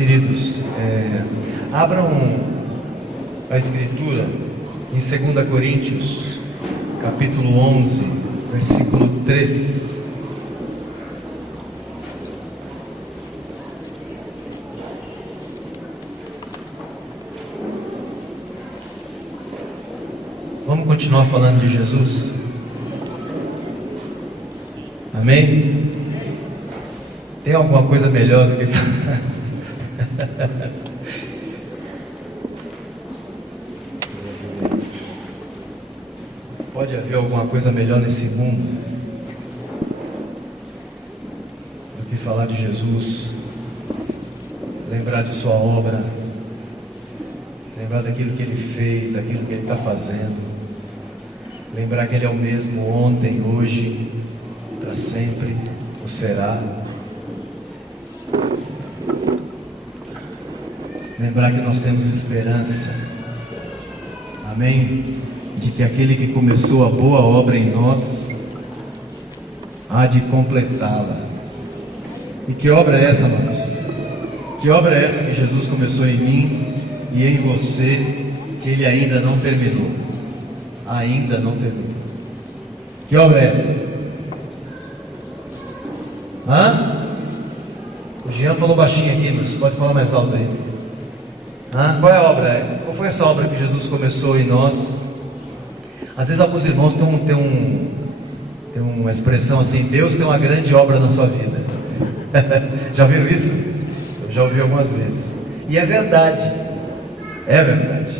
Queridos, abram a Escritura em 2 Coríntios, capítulo 11, versículo 3. Vamos continuar falando de Jesus? Amém? Tem alguma coisa melhor do que... Pode haver alguma coisa melhor nesse mundo do que falar de Jesus, lembrar de sua obra, lembrar daquilo que Ele fez, daquilo que Ele está fazendo, lembrar que Ele é o mesmo ontem, hoje, para sempre, o será. Lembrar que nós temos esperança, amém? De que aquele que começou a boa obra em nós há de completá-la. E que obra é essa, amados? Que obra é essa que Jesus começou em mim e em você, que Ele ainda não terminou? Ainda não terminou. Que obra é essa? O Jean falou baixinho aqui, mas pode falar mais alto aí. Qual é a obra? Qual foi essa obra que Jesus começou em nós? Às vezes alguns irmãos têm uma expressão assim: Deus tem uma grande obra na sua vida. Já viram isso? Eu já ouvi algumas vezes. E é verdade. É verdade.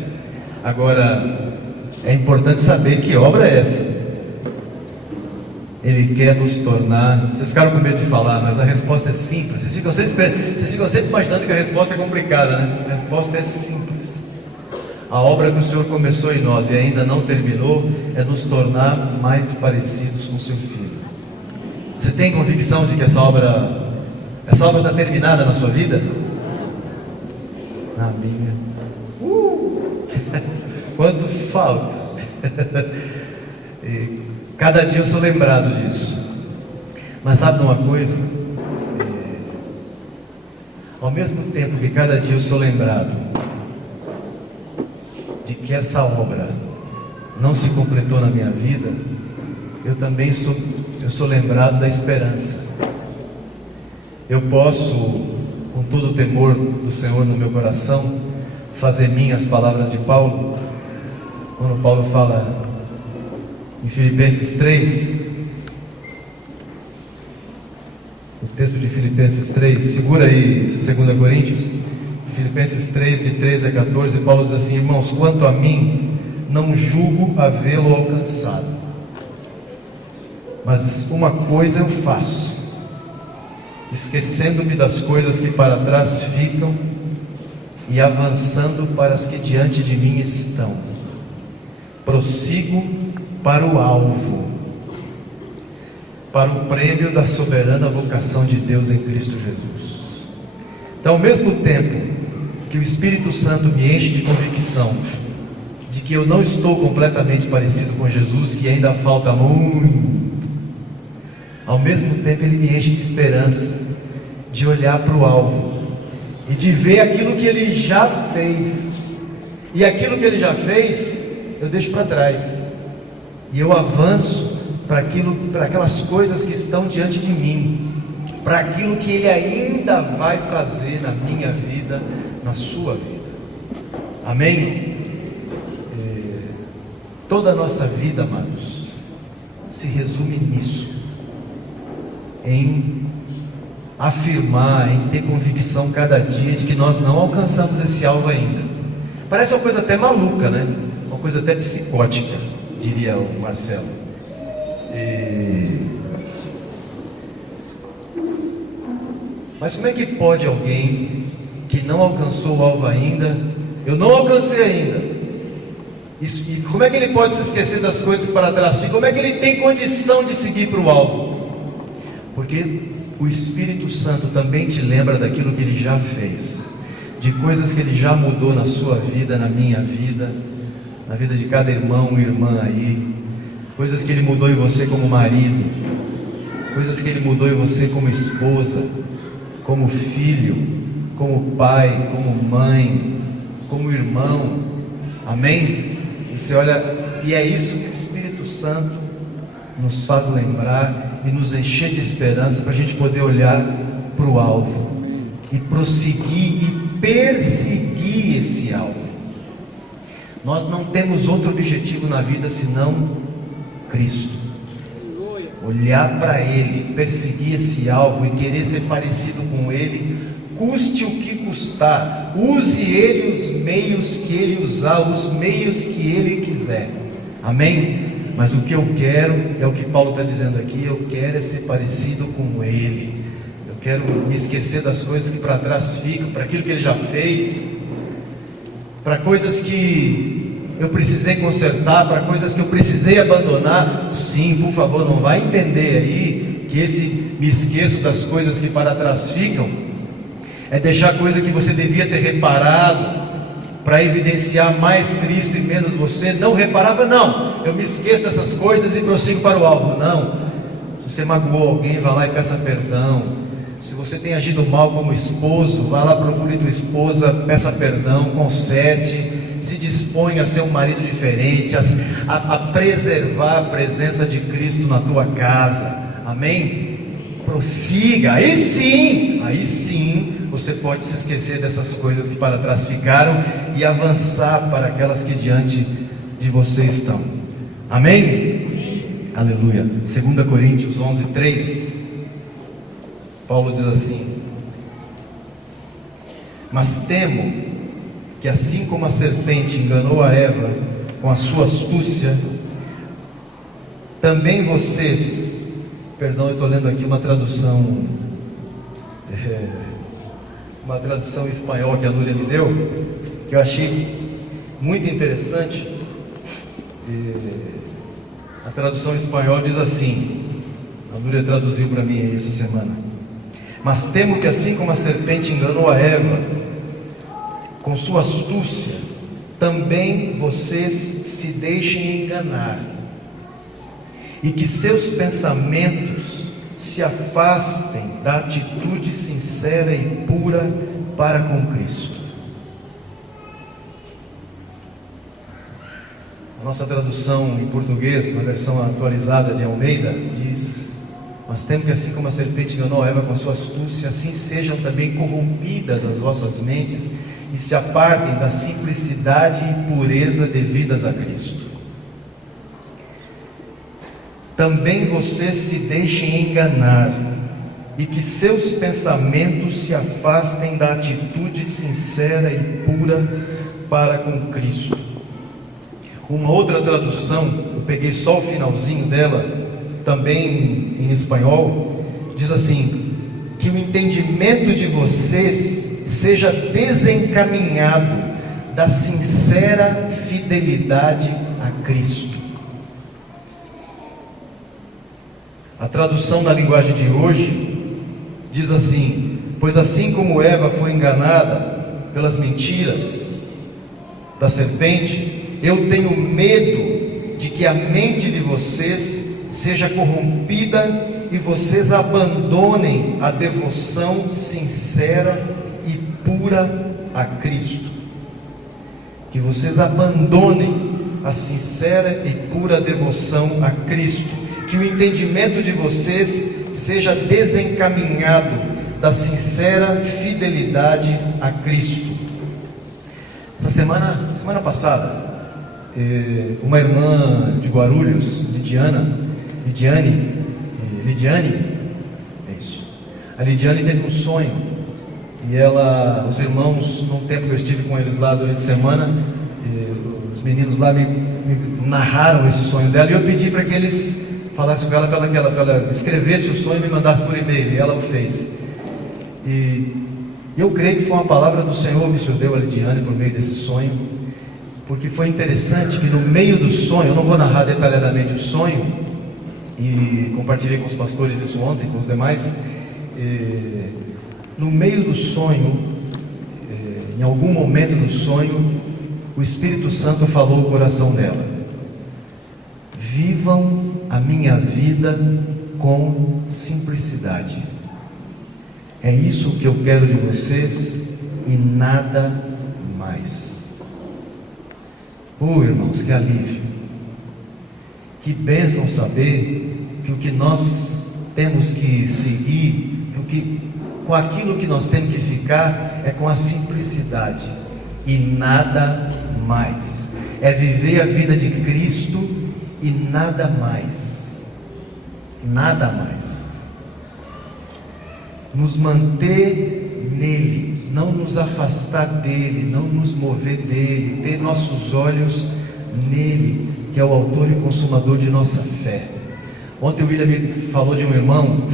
Agora, é importante saber que obra é essa. Ele quer nos tornar... Vocês ficaram com medo de falar, mas a resposta é simples. Vocês ficam sempre imaginando que a resposta é complicada, né? A resposta é simples. A obra que o Senhor começou em nós e ainda não terminou é nos tornar mais parecidos com o seu Filho. Você tem convicção de que essa obra está terminada na sua vida? Na minha. Quanto falta. Cada dia eu sou lembrado disso. Mas sabe uma coisa? Ao mesmo tempo que cada dia eu sou lembrado de que essa obra não se completou na minha vida, eu também sou lembrado da esperança. Eu posso, com todo o temor do Senhor no meu coração, fazer minhas palavras de Paulo, quando Paulo fala em Filipenses 3, o texto de Filipenses 3, segura aí 2 Coríntios, Filipenses 3, de 13 a 14, Paulo diz assim: irmãos, quanto a mim, não julgo havê-lo alcançado, mas uma coisa eu faço, esquecendo-me das coisas que para trás ficam e avançando para as que diante de mim estão, prossigo para o alvo, para o prêmio da soberana vocação de Deus em Cristo Jesus. Então, ao mesmo tempo que o Espírito Santo me enche de convicção de que eu não estou completamente parecido com Jesus, que ainda falta muito, ao mesmo tempo Ele me enche de esperança de olhar para o alvo e de ver aquilo que Ele já fez. E aquilo que Ele já fez, eu deixo para trás e eu avanço para aquelas coisas que estão diante de mim, para aquilo que Ele ainda vai fazer na minha vida, na sua vida. Amém? Toda a nossa vida, amados, se resume nisso, em afirmar, em ter convicção cada dia de que nós não alcançamos esse alvo ainda. Parece uma coisa até maluca, né? Uma coisa até psicótica, diria o Marcelo. Mas como é que pode alguém que não alcançou o alvo ainda, eu não alcancei ainda, e como é que ele pode se esquecer das coisas que para trás ficam? Como é que ele tem condição de seguir para o alvo? Porque o Espírito Santo também te lembra daquilo que Ele já fez, de coisas que Ele já mudou na sua vida, na minha vida, na vida de cada irmão e irmã aí, coisas que Ele mudou em você como marido, coisas que Ele mudou em você como esposa, como filho, como pai, como mãe, como irmão. Amém? Você olha, e é isso que o Espírito Santo nos faz lembrar e nos encher de esperança para a gente poder olhar para o alvo e prosseguir e perseguir esse alvo. Nós não temos outro objetivo na vida senão Cristo. Olhar para Ele, perseguir esse alvo e querer ser parecido com Ele, custe o que custar. Use Ele os meios que Ele usar, os meios que Ele quiser. Amém? Mas o que eu quero, é o que Paulo está dizendo aqui, eu quero é ser parecido com Ele. Eu quero me esquecer das coisas que para trás ficam, para aquilo que Ele já fez, para coisas que eu precisei consertar, para coisas que eu precisei abandonar. Sim, por favor, não vai entender aí que esse me esqueço das coisas que para trás ficam é deixar coisa que você devia ter reparado para evidenciar mais Cristo e menos você. Não reparava, não, eu me esqueço dessas coisas e prossigo para o alvo. Não, se você magoou alguém, vá lá e peça perdão. Se você tem agido mal como esposo, vá lá, procure tua esposa, peça perdão, conserte, se dispõe a ser um marido diferente, a preservar a presença de Cristo na tua casa. Amém? Prossiga, aí sim você pode se esquecer dessas coisas que para trás ficaram e avançar para aquelas que diante de você estão. Amém? Aleluia. 2 Coríntios 11:3, Paulo diz assim: mas temo que assim como a serpente enganou a Eva com a sua astúcia, também vocês, perdão, eu estou lendo aqui uma tradução em espanhol que a Núria me deu, que eu achei muito interessante. A tradução em espanhol diz assim, a Núria traduziu para mim aí essa semana: mas temo que assim como a serpente enganou a Eva com sua astúcia, também vocês se deixem enganar, e que seus pensamentos se afastem da atitude sincera e pura para com Cristo. A nossa tradução em português, na versão atualizada de Almeida, diz: mas temo que assim como a serpente enganou a Eva com a sua astúcia, assim sejam também corrompidas as vossas mentes e se apartem da simplicidade e pureza devidas a Cristo. Também vocês se deixem enganar, e que seus pensamentos se afastem da atitude sincera e pura para com Cristo. Uma outra tradução, eu peguei só o finalzinho dela, também em espanhol, diz assim: que o entendimento de vocês seja desencaminhado da sincera fidelidade a Cristo. A tradução na linguagem de hoje diz assim: pois assim como Eva foi enganada pelas mentiras da serpente, eu tenho medo de que a mente de vocês seja corrompida e vocês abandonem a devoção sincera e pura a Cristo. Que vocês abandonem a sincera e pura devoção a Cristo. Que o entendimento de vocês seja desencaminhado da sincera fidelidade a Cristo. Essa semana passada, uma irmã de Guarulhos, Lidiane, é isso. A Lidiane teve um sonho. E os irmãos, num tempo que eu estive com eles lá durante a semana, os meninos lá me narraram esse sonho dela, e eu pedi para que eles falassem com ela, para ela escrevesse o sonho e me mandasse por e-mail, e ela o fez. E eu creio que foi uma palavra do Senhor que o Senhor deu a Lidiane por meio desse sonho, porque foi interessante que no meio do sonho, eu não vou narrar detalhadamente o sonho, e compartilhei com os pastores isso ontem, com os demais. No meio do sonho, em algum momento do sonho, o Espírito Santo falou no coração dela: vivam a minha vida com simplicidade. É isso que eu quero de vocês e nada mais. Irmãos, que alívio, que bênção saber que o que nós temos que seguir, com aquilo que nós temos que ficar, é com a simplicidade e nada mais. É viver a vida de Cristo e nada mais. Nada mais. Nos manter nele, não nos afastar dele, não nos mover dele, ter nossos olhos nele, que é o autor e consumador de nossa fé. Ontem o William me falou de um irmão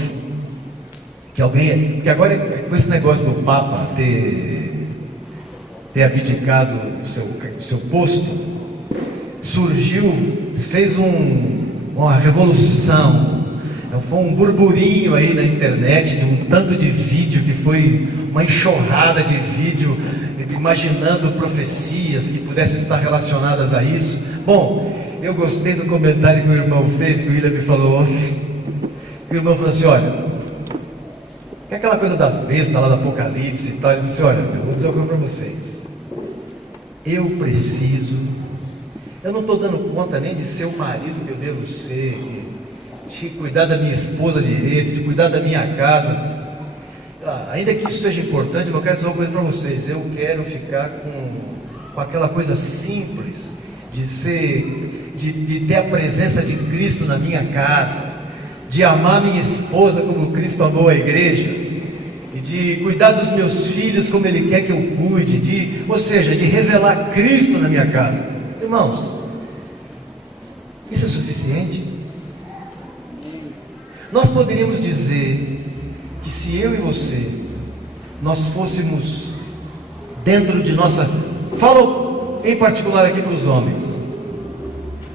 que agora com esse negócio do Papa ter abdicado do seu posto, fez uma revolução. Foi um burburinho aí na internet de um tanto de vídeo, que foi uma enxurrada de vídeo imaginando profecias que pudessem estar relacionadas a isso. Bom, eu gostei do comentário que o irmão fez, que o William me falou ontem. O irmão falou assim: olha, é aquela coisa das bestas lá do Apocalipse e tal. Ele disse: olha, eu vou dizer uma coisa para vocês. Eu não estou dando conta nem de ser o marido que eu devo ser, de cuidar da minha esposa direito, de cuidar da minha casa. Ainda que isso seja importante, eu quero dizer uma coisa para vocês. Eu quero ficar com aquela coisa simples de ter a presença de Cristo na minha casa, de amar minha esposa como Cristo amou a igreja, e de cuidar dos meus filhos como Ele quer que eu cuide, ou seja, de revelar Cristo na minha casa. Irmãos, isso é suficiente? Nós poderíamos dizer que se eu e você, nós fôssemos dentro de nossa... Falo em particular aqui para os homens.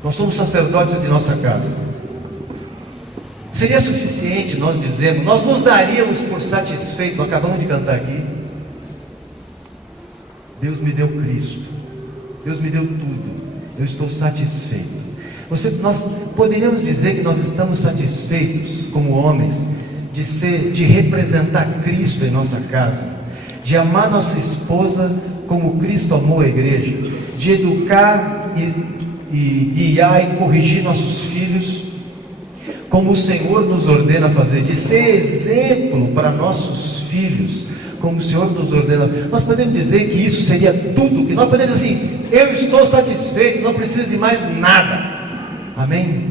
Nós somos sacerdotes de nossa casa. Seria suficiente nós dizermos, nós nos daríamos por satisfeitos? Nós acabamos de cantar aqui. Deus me deu Cristo, Deus me deu tudo, eu estou satisfeito. Nós poderíamos dizer que nós estamos satisfeitos como homens de representar Cristo em nossa casa, de amar nossa esposa como Cristo amou a igreja, de educar e guiar e corrigir nossos filhos como o Senhor nos ordena fazer, de ser exemplo para nossos filhos como o Senhor nos ordena. Nós podemos dizer que isso seria tudo, que nós podemos dizer assim: eu estou satisfeito, não preciso de mais nada. Amém?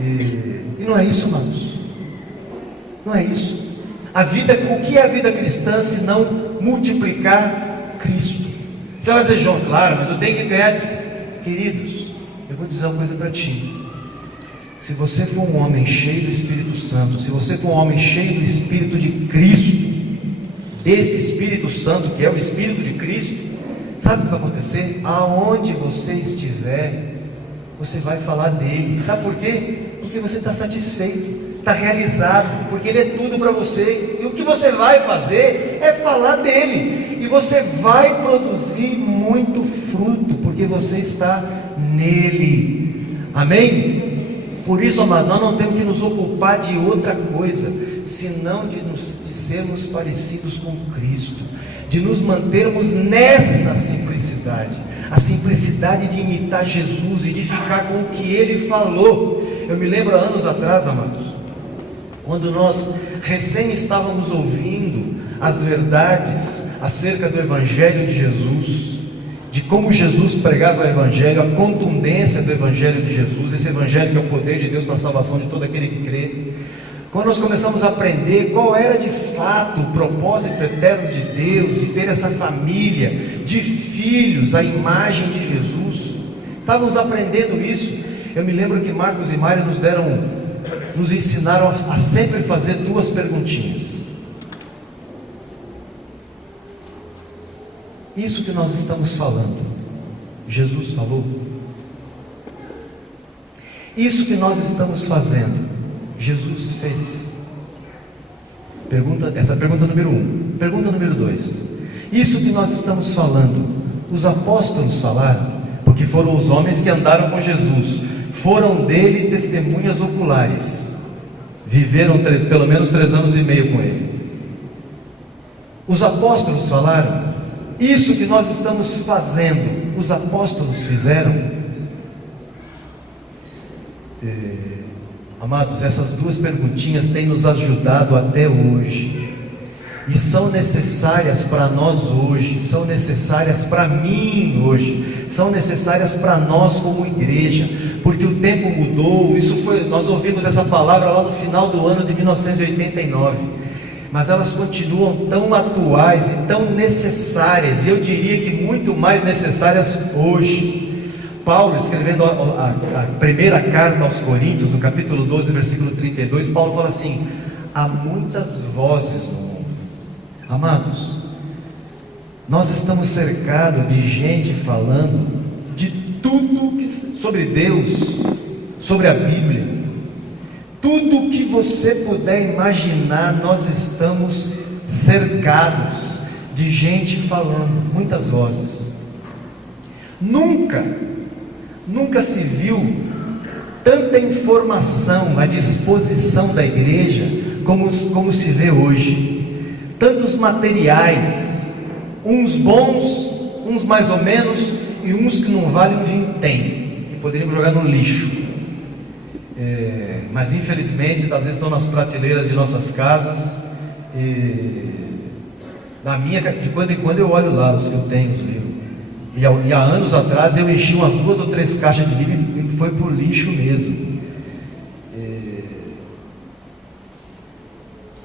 E não é isso, irmãos. Não é isso. O que é a vida cristã se não multiplicar Cristo? Você vai dizer: João, claro, mas eu tenho que ganhar. Queridos, eu vou dizer uma coisa para ti. Se você for um homem cheio do Espírito Santo, se você for um homem cheio do Espírito de Cristo, desse Espírito Santo que é o Espírito de Cristo, sabe o que vai acontecer? Aonde você estiver, você vai falar dele. Sabe por quê? Porque você está satisfeito, está realizado, porque ele é tudo para você. E o que você vai fazer é falar dele, e você vai produzir muito fruto, porque você está nele. Amém? Por isso, amado, nós não temos que nos ocupar de outra coisa, senão de sermos parecidos com Cristo, de nos mantermos nessa simplicidade, a simplicidade de imitar Jesus e de ficar com o que Ele falou. Eu me lembro há anos atrás, amados, quando nós recém estávamos ouvindo as verdades acerca do Evangelho de Jesus, de como Jesus pregava o Evangelho, a contundência do Evangelho de Jesus, esse Evangelho que é o poder de Deus para a salvação de todo aquele que crê. Quando nós começamos a aprender qual era de fato o propósito eterno de Deus, de ter essa família de filhos, a imagem de Jesus, estávamos aprendendo isso. Eu me lembro que Marcos e Mário nos ensinaram a sempre fazer duas perguntinhas. Isso que nós estamos falando, Jesus falou? Isso que nós estamos fazendo, Jesus fez? Essa é a pergunta número 1. Pergunta número 2: isso que nós estamos falando, os apóstolos falaram? Porque foram os homens que andaram com Jesus, foram dele testemunhas oculares. viveram pelo menos 3 anos e meio com ele. Os apóstolos falaram, isso que nós estamos fazendo, os apóstolos fizeram. Amados, essas 2 perguntinhas têm nos ajudado até hoje, e são necessárias para nós hoje, são necessárias para mim hoje, são necessárias para nós como igreja, porque o tempo mudou. Nós ouvimos essa palavra lá no final do ano de 1989, mas elas continuam tão atuais e tão necessárias, e eu diria que muito mais necessárias hoje. Paulo, escrevendo a primeira carta aos Coríntios, no capítulo 12, versículo 32, Paulo fala assim: há muitas vozes no mundo. Amados, nós estamos cercados de gente falando de tudo sobre Deus, sobre a Bíblia, tudo que você puder imaginar. Nós estamos cercados de gente falando, muitas vozes. Nunca se viu tanta informação à disposição da igreja como se vê hoje. Tantos materiais, uns bons, uns mais ou menos, e uns que não valem um vintém, que poderíamos jogar no lixo. Mas infelizmente, às vezes estão nas prateleiras de nossas casas. De quando em quando eu olho lá os que eu tenho, os livros. E há anos atrás eu enchi umas 2 ou 3 caixas de livro e foi para o lixo mesmo.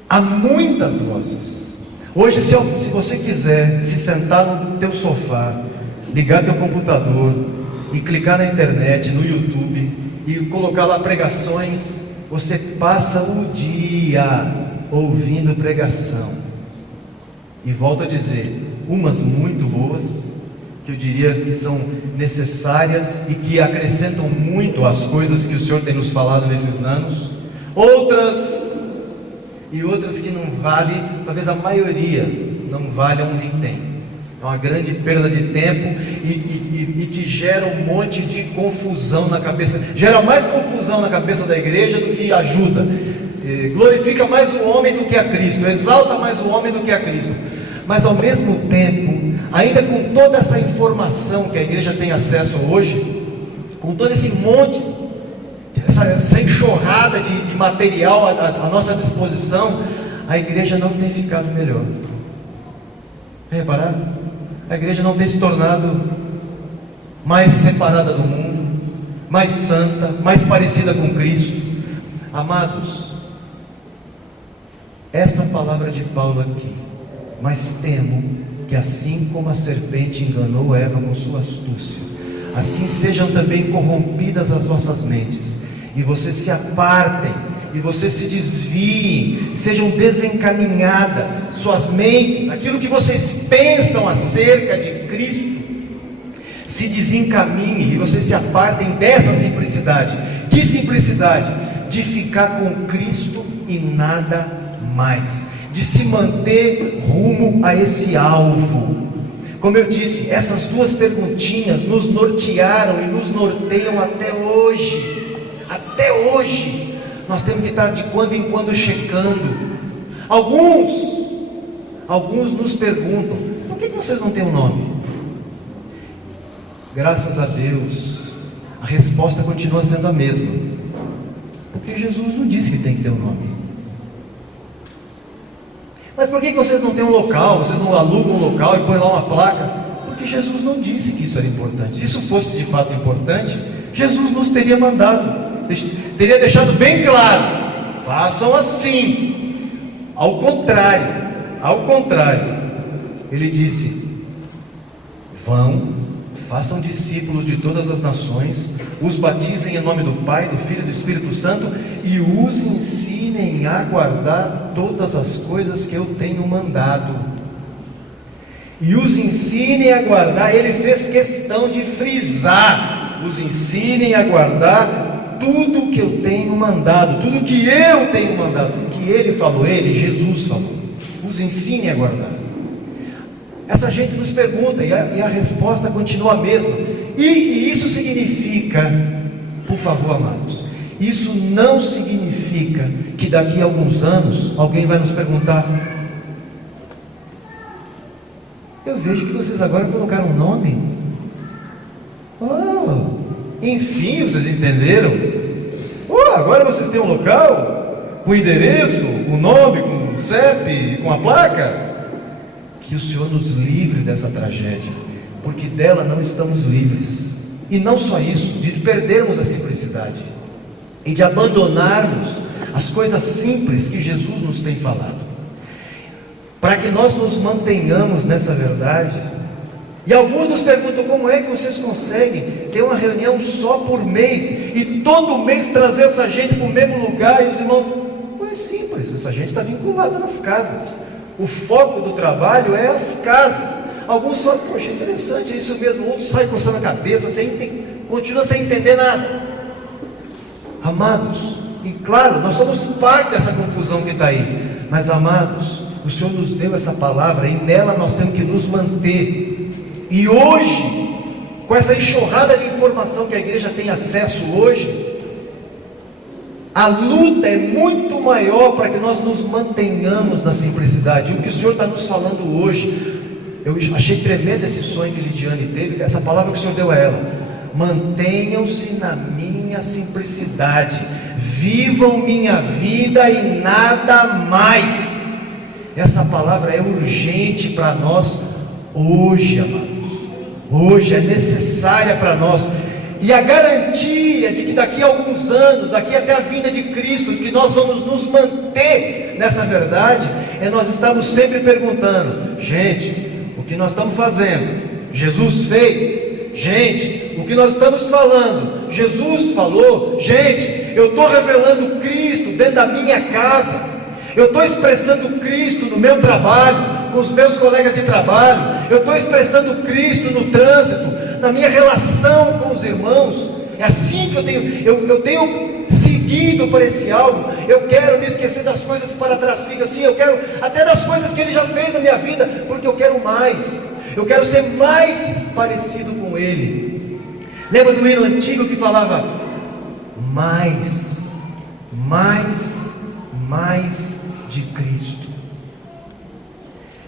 Há muitas vozes. Hoje, se você quiser se sentar no teu sofá, ligar teu computador e clicar na internet, no YouTube, e colocar lá pregações, você passa o dia ouvindo pregação. E volto a dizer, umas muito boas, que eu diria que são necessárias e que acrescentam muito às coisas que o Senhor tem nos falado nesses anos. Outras que não vale, talvez a maioria não vale um vintém. É uma grande perda de tempo e que gera um monte de confusão na cabeça, gera mais confusão na cabeça da igreja do que ajuda. Glorifica mais o homem do que a Cristo, exalta mais o homem do que a Cristo. Mas ao mesmo tempo, ainda com toda essa informação que a igreja tem acesso hoje, com todo esse monte, essa enxurrada de material à nossa disposição, a igreja não tem ficado melhor. Repararam? A igreja não tem se tornado mais separada do mundo, mais santa, mais parecida com Cristo. Amados, essa palavra de Paulo aqui: mas temo que assim como a serpente enganou Eva com sua astúcia, assim sejam também corrompidas as vossas mentes, e vocês se apartem, e vocês se desviem, sejam desencaminhadas suas mentes, aquilo que vocês pensam acerca de Cristo, se desencaminhe, e vocês se apartem dessa simplicidade. Que simplicidade? De ficar com Cristo e nada mais, de se manter rumo a esse alvo. Como eu disse, essas 2 perguntinhas nos nortearam e nos norteiam até hoje. Até hoje nós temos que estar de quando em quando checando. Alguns nos perguntam: por que vocês não têm um nome? Graças a Deus, a resposta continua sendo a mesma, porque Jesus não disse que tem que ter um nome. Mas por que vocês não têm um local? Vocês não alugam um local e põem lá uma placa? Porque Jesus não disse que isso era importante. Se isso fosse de fato importante, Jesus nos teria mandado, teria deixado bem claro: façam assim. Ao contrário, ele disse: façam discípulos de todas as nações, os batizem em nome do Pai, do Filho e do Espírito Santo, e os ensinem a guardar todas as coisas que eu tenho mandado. E os ensinem a guardar, ele fez questão de frisar: os ensinem a guardar tudo que eu tenho mandado, tudo que eu tenho mandado, tudo que ele falou, Jesus falou. Os ensinem a guardar. Essa gente nos pergunta, e a resposta continua a mesma. E isso significa, por favor, amados, Isso não significa que daqui a alguns anos alguém vai nos perguntar: eu vejo que vocês agora colocaram um nome. Oh, enfim, vocês entenderam? Oh, agora vocês têm um local, com endereço, com nome, com CEP, com a placa. Que o Senhor nos livre dessa tragédia, porque dela não estamos livres. E não só isso, de perdermos a simplicidade e de abandonarmos as coisas simples que Jesus nos tem falado, para que nós nos mantenhamos nessa verdade. E alguns nos perguntam: como é que vocês conseguem ter uma reunião só por mês e todo mês trazer essa gente para o mesmo lugar? E os irmãos: não é simples, essa gente está vinculada nas casas, o foco do trabalho é as casas. Alguns falam: poxa, interessante, é isso mesmo. Outros saem coçando a cabeça, continua sem entender nada. Amados, e claro, nós somos parte dessa confusão que está aí, mas amados, o Senhor nos deu essa palavra e nela nós temos que nos manter. E hoje, com essa enxurrada de informação que a igreja tem acesso hoje, a luta é muito maior para que nós nos mantenhamos na simplicidade. E o que o Senhor está nos falando hoje, eu achei tremendo esse sonho que Lidiane teve, essa palavra que o Senhor deu a ela: mantenham-se na minha simplicidade, vivam minha vida e nada mais. Essa palavra é urgente para nós hoje, amados. Hoje é necessária para nós. E a garantia de que daqui a alguns anos, daqui até a vinda de Cristo, que nós vamos nos manter nessa verdade, é nós estarmos sempre perguntando: gente, o que nós estamos fazendo? Jesus fez. Gente, o que nós estamos falando? Jesus falou. Gente, eu estou revelando Cristo dentro da minha casa. Eu estou expressando Cristo no meu trabalho, com os meus colegas de trabalho. Eu estou expressando Cristo no trânsito, na minha relação com os irmãos. É assim que eu tenho seguido para esse alvo. Eu quero me esquecer das coisas que para trás ficam. Sim, eu quero até das coisas que Ele já fez na minha vida, porque eu quero mais. Eu quero ser mais parecido com Ele. Lembra do hino antigo que falava: mais de Cristo?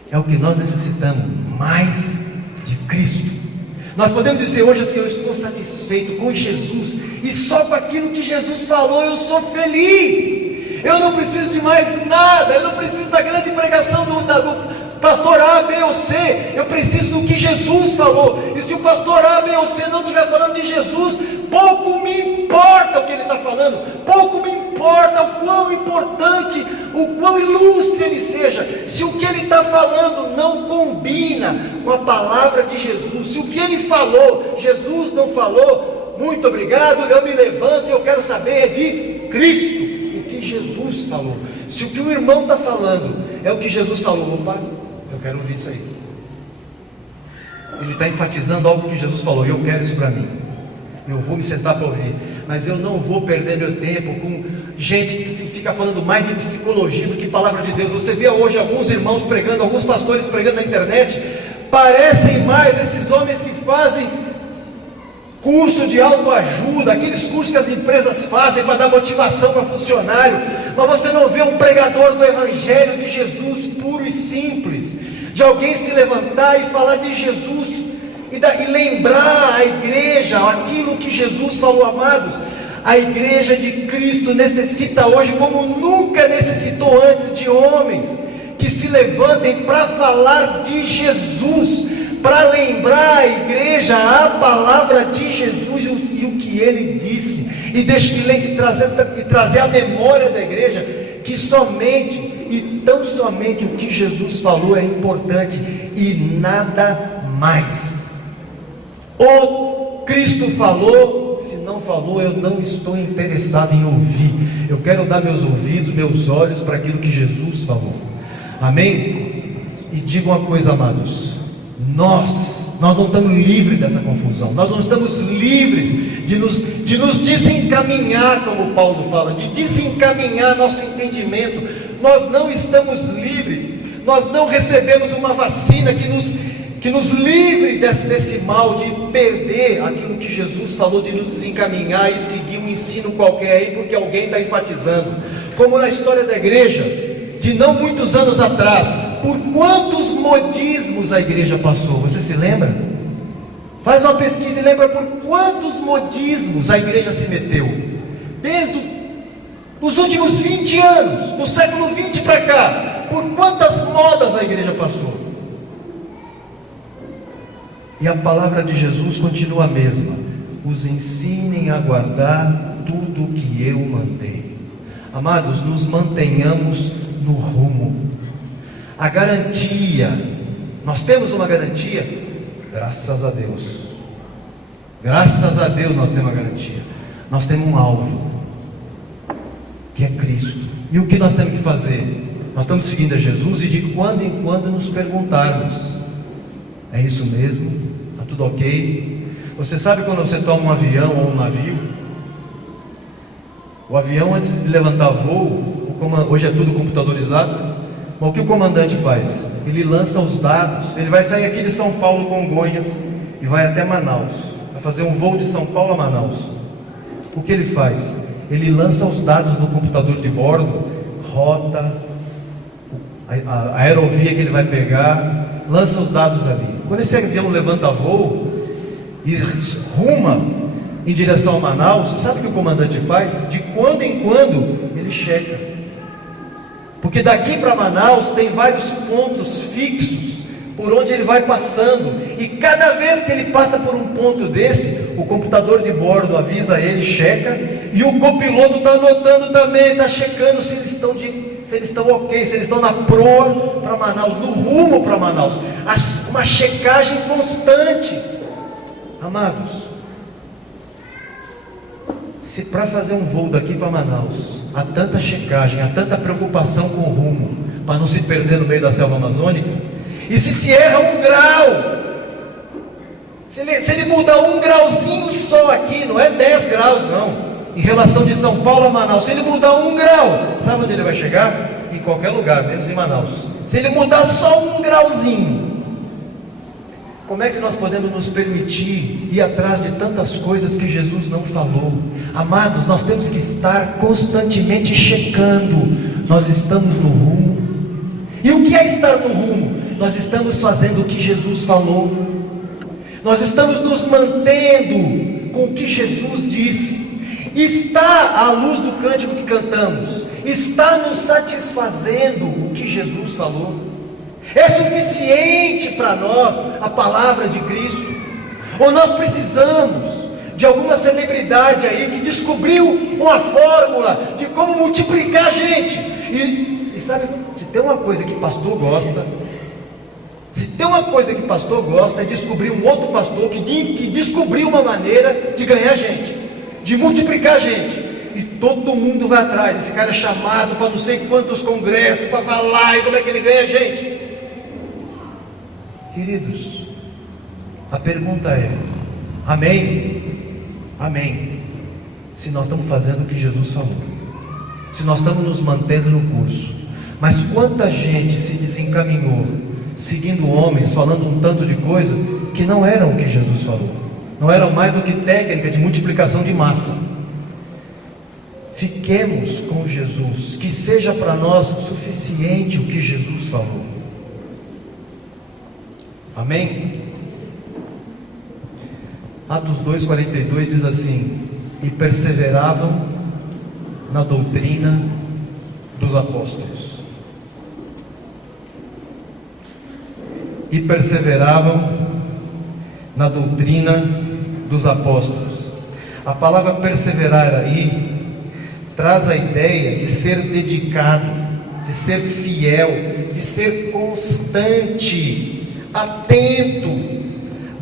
É o que nós necessitamos, mais de Cristo. Nós podemos dizer hoje assim: eu estou satisfeito com Jesus, e só com aquilo que Jesus falou eu sou feliz. Eu não preciso de mais nada. Eu não preciso da grande pregação do pastor A, B ou C. Eu preciso do que Jesus falou. E se o pastor A, B ou C não estiver falando de Jesus, pouco me importa o que ele está falando. Pouco me importa o quão importante, o quão ilustre ele seja. Se o que ele está falando não combina com a palavra de Jesus, se o que ele falou, Jesus não falou, muito obrigado, eu me levanto e eu quero saber de Cristo. O que Jesus falou. Se o que o irmão está falando é o que Jesus falou, opa, eu quero ouvir isso aí. Ele está enfatizando algo que Jesus falou, e eu quero isso para mim. Eu vou me sentar para ouvir, mas eu não vou perder meu tempo com gente que fica falando mais de psicologia do que palavra de Deus. Você vê hoje alguns irmãos pregando, alguns pastores pregando na internet, parecem mais esses homens que fazem curso de autoajuda, aqueles cursos que as empresas fazem para dar motivação para funcionário, mas você não vê um pregador do Evangelho de Jesus puro e simples, de alguém se levantar e falar de Jesus e lembrar a igreja aquilo que Jesus falou. Amados, a igreja de Cristo necessita hoje, como nunca necessitou antes, de homens que se levantem para falar de Jesus, para lembrar a igreja a palavra de Jesus e o que ele disse, e trazer à memória da igreja que somente e tão somente o que Jesus falou é importante e nada mais. Ou Cristo falou, se não falou, eu não estou interessado em ouvir. Eu quero dar meus ouvidos, meus olhos para aquilo que Jesus falou. Amém? E digo uma coisa, amados, nós não estamos livres dessa confusão. Nós não estamos livres de nos desencaminhar, como Paulo fala, de desencaminhar nosso entendimento. Nós não estamos livres. Nós não recebemos uma vacina que que nos livre desse mal de perder aquilo que Jesus falou, de nos desencaminhar e seguir um ensino qualquer aí, porque alguém está enfatizando, como na história da igreja, de não muitos anos atrás. Por quantos modismos a igreja passou? Você se lembra? Faz uma pesquisa e lembra por quantos modismos a igreja se meteu, desde os últimos 20 anos, do século 20 para cá. Por quantas modas a igreja passou? E a palavra de Jesus continua a mesma: os ensinem a guardar tudo o que eu mandei. Amados, nos mantenhamos no rumo. A garantia, nós temos uma garantia, graças a Deus. Graças a Deus nós temos uma garantia. Nós temos um alvo, que é Cristo. E o que nós temos que fazer? Nós estamos seguindo a Jesus, e de quando em quando nos perguntarmos: é isso mesmo? Está tudo ok? Você sabe quando você toma um avião ou um navio? O avião, antes de levantar voo, hoje é tudo computadorizado, mas o que o comandante faz? Ele lança os dados. Ele vai sair aqui de São Paulo, Congonhas, e vai até Manaus, vai fazer um voo de São Paulo a Manaus. O que ele faz? Ele lança os dados no computador de bordo, rota, a aerovia que ele vai pegar, lança os dados ali. Quando esse avião levanta voo e ruma em direção a Manaus, sabe o que o comandante faz? De quando em quando ele checa, porque daqui para Manaus tem vários pontos fixos por onde ele vai passando, e cada vez que ele passa por um ponto desse, o computador de bordo avisa ele, checa, e o copiloto está anotando também, está checando se eles estão ok, se eles estão na proa para Manaus, no rumo para Manaus. Uma checagem constante. Amados, se para fazer um voo daqui para Manaus há tanta checagem, há tanta preocupação com o rumo, para não se perder no meio da selva amazônica, e se erra um grau, se ele muda um grauzinho só aqui, não é 10 graus não, em relação de São Paulo a Manaus, se ele mudar um grau, sabe onde ele vai chegar? Em qualquer lugar, menos em Manaus. Se ele mudar só um grauzinho, como é que nós podemos nos permitir ir atrás de tantas coisas que Jesus não falou? Amados, nós temos que estar constantemente checando. Nós estamos no rumo. E o que é estar no rumo? Nós estamos fazendo o que Jesus falou. Nós estamos nos mantendo com o que Jesus disse. Está à luz do cântico que cantamos, está nos satisfazendo o que Jesus falou? É suficiente para nós a palavra de Cristo? Ou nós precisamos de alguma celebridade aí que descobriu uma fórmula de como multiplicar a gente? E sabe, se tem uma coisa que pastor gosta, é descobrir um outro pastor que descobriu uma maneira de ganhar gente, de multiplicar a gente. E todo mundo vai atrás. Esse cara é chamado para não sei quantos congressos, para falar, e como é que ele ganha gente? Queridos, a pergunta é: amém? Amém. Se nós estamos fazendo o que Jesus falou, se nós estamos nos mantendo no curso. Mas quanta gente se desencaminhou, seguindo homens, falando um tanto de coisa que não eram o que Jesus falou, não eram mais do que técnica de multiplicação de massa. Fiquemos com Jesus, que seja para nós suficiente o que Jesus falou. Amém? Atos 2,42 diz assim: e perseveravam na doutrina dos apóstolos. E perseveravam na doutrina dos apóstolos. A palavra perseverar aí traz a ideia de ser dedicado, de ser fiel, de ser constante, atento,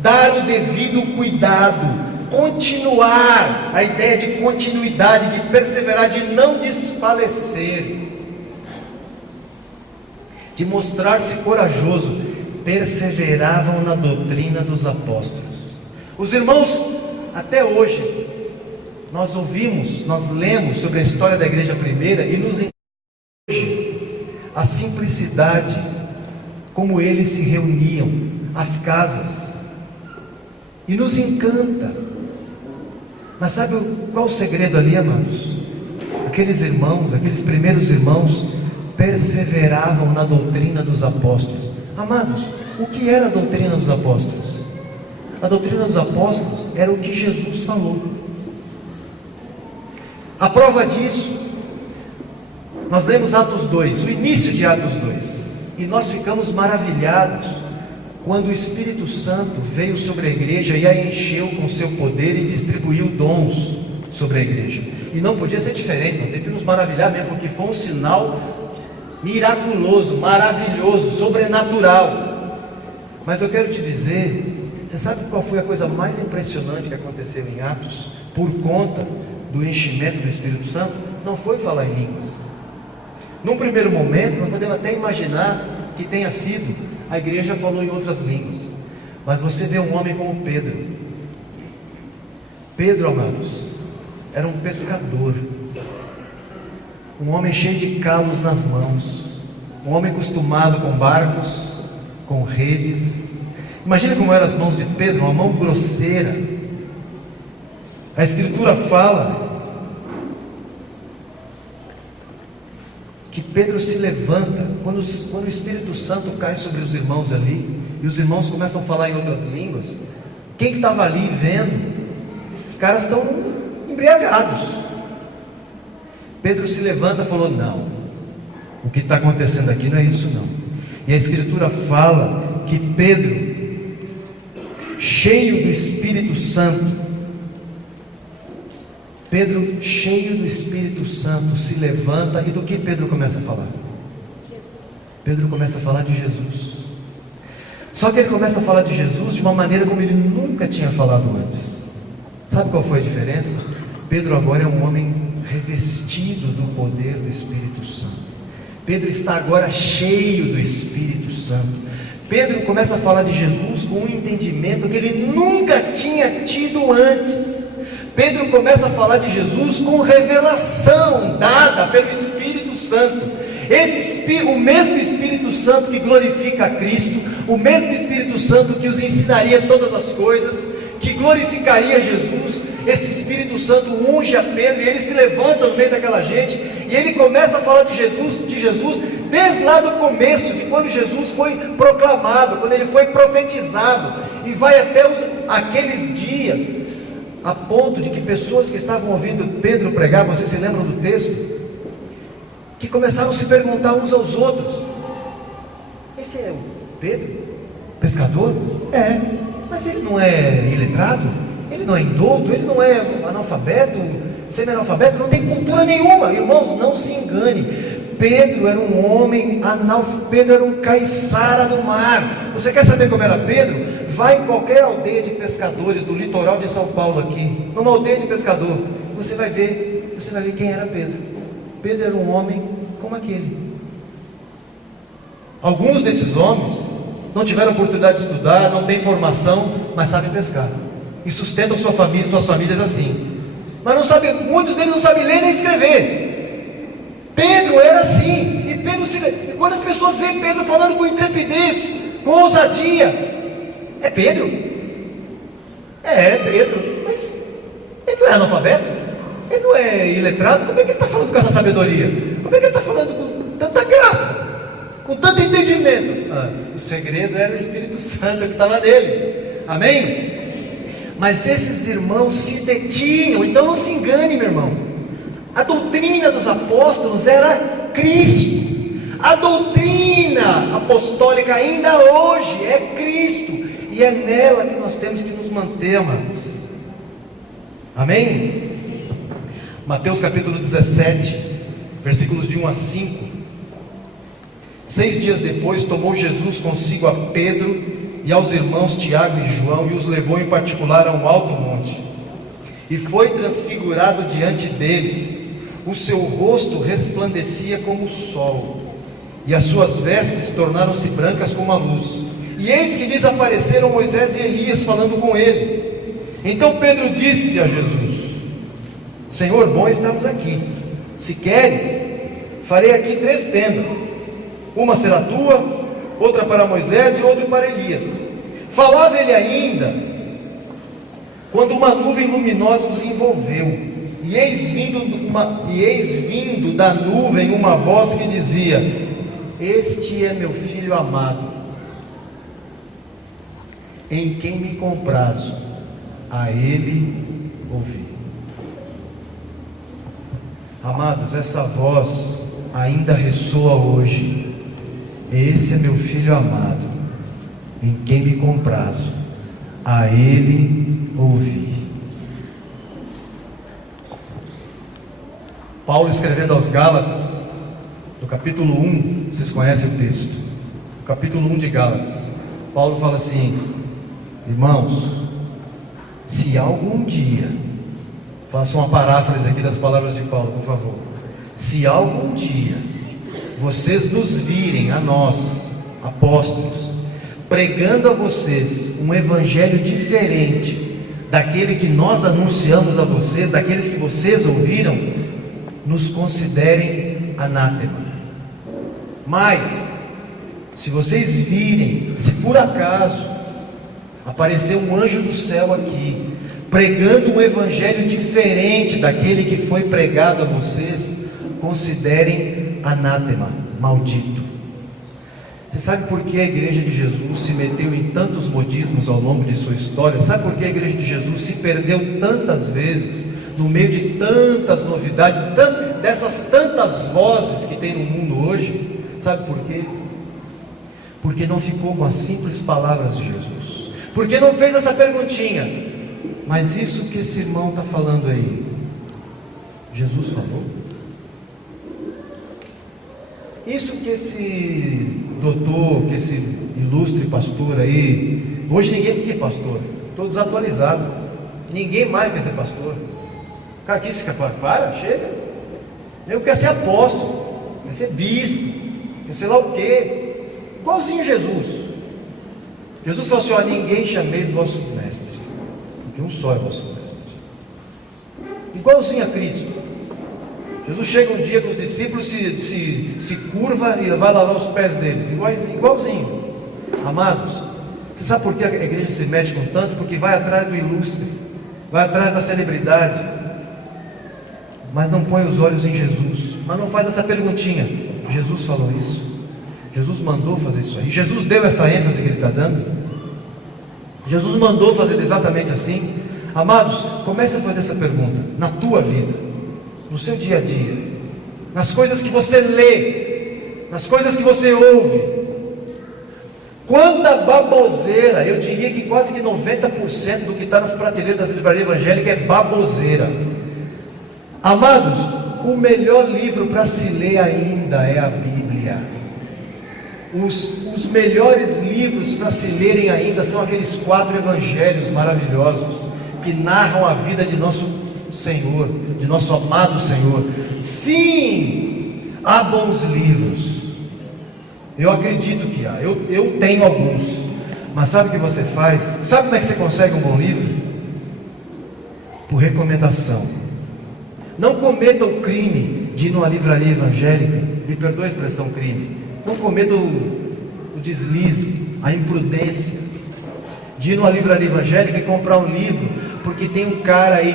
dar o devido cuidado, continuar, a ideia de continuidade, de perseverar, de não desfalecer, de mostrar-se corajoso. Perseveravam na doutrina dos apóstolos. Os irmãos, até hoje, nós ouvimos, nós lemos sobre a história da igreja primeira e nos hoje a simplicidade como eles se reuniam, as casas, e nos encanta. Mas sabe qual o segredo ali, amados? Aqueles irmãos, aqueles primeiros irmãos, perseveravam na doutrina dos apóstolos. Amados, o que era a doutrina dos apóstolos? A doutrina dos apóstolos era o que Jesus falou. A prova disso, nós lemos Atos 2, o início de Atos 2, e nós ficamos maravilhados quando o Espírito Santo veio sobre a igreja e a encheu com seu poder e distribuiu dons sobre a igreja. E não podia ser diferente, nós devemos nos maravilhar mesmo, porque foi um sinal miraculoso, maravilhoso, sobrenatural. Mas eu quero te dizer, você sabe qual foi a coisa mais impressionante que aconteceu em Atos, por conta do enchimento do Espírito Santo? Não foi falar em línguas. Num primeiro momento, nós podemos até imaginar que tenha sido, a igreja falou em outras línguas. Mas você vê um homem como Pedro. Pedro, amados, era um pescador, um homem cheio de calos nas mãos, um homem acostumado com barcos, com redes. Imagina como eram as mãos de Pedro, uma mão grosseira. A Escritura fala que Pedro se levanta, quando o Espírito Santo cai sobre os irmãos ali, e os irmãos começam a falar em outras línguas. Quem estava ali vendo, esses caras estão embriagados. Pedro se levanta e falou: não, o que está acontecendo aqui não é isso não. E a Escritura fala que Pedro, cheio do Espírito Santo, se levanta, e do que Pedro começa a falar? Pedro começa a falar de Jesus. Só que ele começa a falar de Jesus de uma maneira como ele nunca tinha falado antes. Sabe qual foi a diferença? Pedro agora é um homem revestido do poder do Espírito Santo. Pedro está agora cheio do Espírito Santo. Pedro começa a falar de Jesus com um entendimento que ele nunca tinha tido antes. Pedro começa a falar de Jesus com revelação dada pelo Espírito Santo. O mesmo Espírito Santo que glorifica a Cristo, o mesmo Espírito Santo que os ensinaria todas as coisas, que glorificaria Jesus. Esse Espírito Santo unge a Pedro, e ele se levanta no meio daquela gente, e ele começa a falar de Jesus desde lá do começo, de quando Jesus foi proclamado, quando ele foi profetizado, e vai até aqueles dias, a ponto de que pessoas que estavam ouvindo Pedro pregar, vocês se lembram do texto? Que começaram a se perguntar uns aos outros: esse é o Pedro, pescador? É, mas ele não é iletrado? Ele não é indouto? Ele não é analfabeto, semi-analfabeto? Não tem cultura nenhuma. Irmãos, não se engane, Pedro era um homem analfabeto, Pedro era um caiçara do mar. Você quer saber como era Pedro? Vai em qualquer aldeia de pescadores do litoral de São Paulo aqui, numa aldeia de pescador, você vai ver quem era Pedro. Pedro era um homem como aquele. Alguns desses homens não tiveram oportunidade de estudar, não têm formação, mas sabem pescar e sustentam suas famílias assim. Mas não sabem, muitos deles não sabem ler nem escrever. Pedro era assim. E quando as pessoas veem Pedro falando com intrepidez, com ousadia, é Pedro? É Pedro. Mas ele não é analfabeto? Ele não é iletrado? Como é que ele está falando com essa sabedoria? Como é que ele está falando com tanta graça? Com tanto entendimento? O segredo era o Espírito Santo que estava nele. Amém? Mas esses irmãos se detinham. Então não se engane, meu irmão. A doutrina dos apóstolos era Cristo. A doutrina apostólica ainda hoje é Cristo. E é nela que nós temos que nos manter, amados. Amém? Mateus capítulo 17, versículos de 1 a 5. 6 dias depois, tomou Jesus consigo a Pedro e aos irmãos Tiago e João, e os levou em particular a um alto monte. E foi transfigurado diante deles. O seu rosto resplandecia como o sol, e as suas vestes tornaram-se brancas como a luz. E eis que lhes apareceram Moisés e Elias falando com ele. Então Pedro disse a Jesus: Senhor, bom estamos aqui. Se queres, farei aqui 3 tendas. Uma será tua, outra para Moisés e outra para Elias. Falava ele ainda, quando uma nuvem luminosa os envolveu, e eis vindo da nuvem uma voz que dizia: este é meu filho amado, em quem me comprazo, a ele ouvi. Amados, essa voz ainda ressoa hoje: esse é meu filho amado, em quem me comprazo, a ele ouvi. Paulo, escrevendo aos Gálatas, no capítulo 1, vocês conhecem o texto, no capítulo 1 de Gálatas, Paulo fala assim: irmãos, se algum dia, faça uma paráfrase aqui das palavras de Paulo, por favor. Se algum dia vocês nos virem, a nós, apóstolos, pregando a vocês um evangelho diferente daquele que nós anunciamos a vocês, daqueles que vocês ouviram, nos considerem anátema. Mas, se vocês virem, se por acaso aparecer um anjo do céu aqui, pregando um evangelho diferente daquele que foi pregado a vocês, considerem anátema, maldito. Você sabe por que a igreja de Jesus se meteu em tantos modismos ao longo de sua história? Sabe por que a igreja de Jesus se perdeu tantas vezes, no meio de tantas novidades, dessas tantas vozes que tem no mundo hoje? Sabe por quê? Porque não ficou com as simples palavras de Jesus, porque não fez essa perguntinha: mas isso que esse irmão está falando aí, Jesus falou? Isso que esse doutor, que esse ilustre pastor aí, hoje ninguém quer pastor, estou desatualizado, ninguém mais quer ser pastor. O cara disse que para, chega. Eu quero ser apóstolo, quer ser bispo, quer ser lá o quê, igualzinho Jesus. Jesus falou assim: ó, ninguém chameis vosso mestre, porque um só é vosso mestre. Igualzinho a Cristo. Jesus chega um dia com os discípulos, se curva e vai lavar os pés deles, igualzinho. Amados, você sabe por que a igreja se mete com tanto? Porque vai atrás do ilustre, vai atrás da celebridade, mas não põe os olhos em Jesus, mas não faz essa perguntinha: Jesus falou isso? Jesus mandou fazer isso aí? Jesus deu essa ênfase que ele está dando? Jesus mandou fazer exatamente assim? Amados, comece a fazer essa pergunta na tua vida, no seu dia a dia, nas coisas que você lê, nas coisas que você ouve. Quanta baboseira! Eu diria que quase que 90% do que está nas prateleiras das livrarias evangélicas é baboseira. Amados, o melhor livro para se ler ainda é a Bíblia. Os melhores livros para se lerem ainda são aqueles 4 evangelhos maravilhosos que narram a vida de nosso Senhor, de nosso amado Senhor. Sim, há bons livros, eu acredito que há, eu tenho alguns, mas sabe o que você faz? Sabe como é que você consegue um bom livro? Por recomendação. Não cometa o crime de ir numa livraria evangélica, me perdoe a expressão crime, não cometa o deslize, a imprudência de ir numa livraria evangélica e comprar um livro, porque tem um cara aí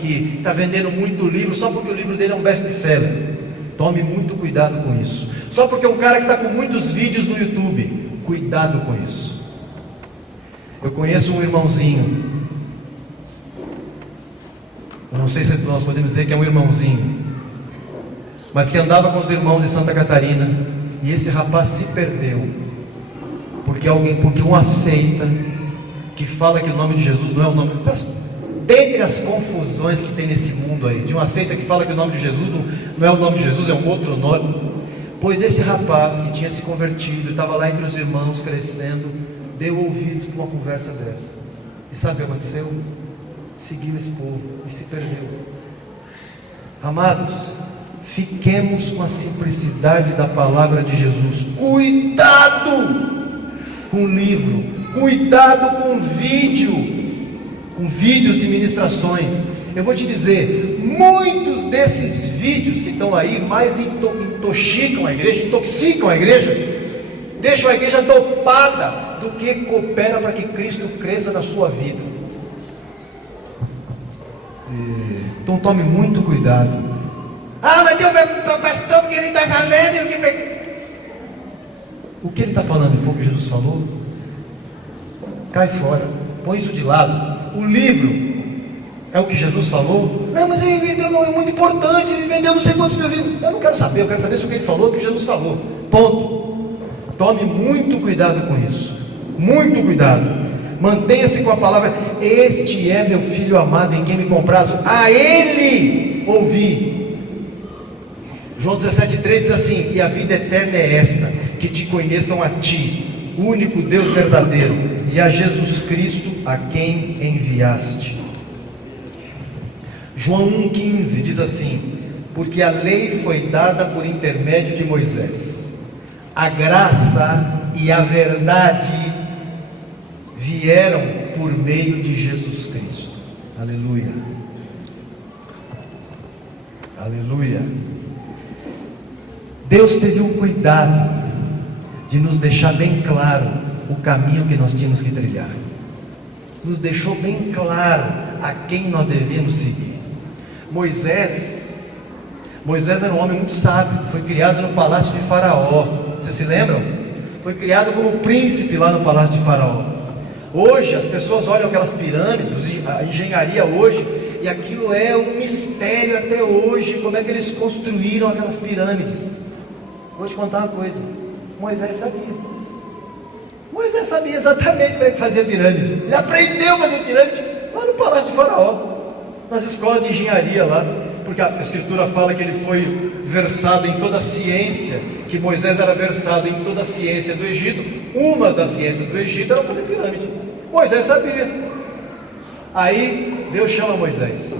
que está vendendo muito livro, só porque o livro dele é um best-seller. Tome muito cuidado com isso. Só porque um cara que está com muitos vídeos no YouTube, cuidado com isso. Eu conheço um irmãozinho, eu não sei se nós podemos dizer que é um irmãozinho, mas que andava com os irmãos de Santa Catarina, e esse rapaz se perdeu, porque um aceita que fala que o nome de Jesus não é o nome. Dentre as confusões que tem nesse mundo aí, de uma seita que fala que o nome de Jesus não é o nome de Jesus, é um outro nome. Pois esse rapaz que tinha se convertido, estava lá entre os irmãos crescendo, deu ouvidos para uma conversa dessa. E sabe o que aconteceu? Seguiu esse povo e se perdeu. Amados, fiquemos com a simplicidade da palavra de Jesus. Cuidado com o livro, cuidado com vídeos de ministrações. Eu vou te dizer, muitos desses vídeos que estão aí mais intoxicam a igreja, deixam a igreja dopada do que coopera para que Cristo cresça na sua vida. Então tome muito cuidado. Mas tem o pastor que ele está falando. O que ele está falando foi o que Jesus falou? Cai fora, põe isso de lado. O livro é o que Jesus falou? Não, mas ele vendeu, é muito importante, ele vendeu não sei quantos mil livros. Eu não quero saber, eu quero saber se o que ele falou é o que Jesus falou. Ponto. Tome muito cuidado com isso. Muito cuidado. Mantenha-se com a palavra: este é meu filho amado, em quem me comprazo, a ele ouvi. João 17,3 diz assim: e a vida eterna é esta, que te conheçam a ti, o único Deus verdadeiro, e a Jesus Cristo, a quem enviaste. João 1,15 diz assim: porque a lei foi dada por intermédio de Moisés, a graça e a verdade vieram por meio de Jesus Cristo. Aleluia. Aleluia. Deus teve o cuidado de nos deixar bem claro o caminho que nós tínhamos que trilhar. Nos deixou bem claro a quem nós devíamos seguir. Moisés era um homem muito sábio, foi criado no palácio de Faraó. Vocês se lembram? Foi criado como príncipe lá no palácio de Faraó. Hoje as pessoas olham aquelas pirâmides, a engenharia hoje, e aquilo é um mistério até hoje, como é que eles construíram aquelas pirâmides. Vou te contar uma coisa: Moisés sabia exatamente como é que fazia pirâmide. Ele aprendeu a fazer pirâmide lá no palácio de Faraó, nas escolas de engenharia lá, porque a escritura fala que ele foi versado em toda a ciência, que Moisés era versado em toda a ciência do Egito. Uma das ciências do Egito era fazer pirâmide. Moisés sabia. Aí Deus chama Moisés,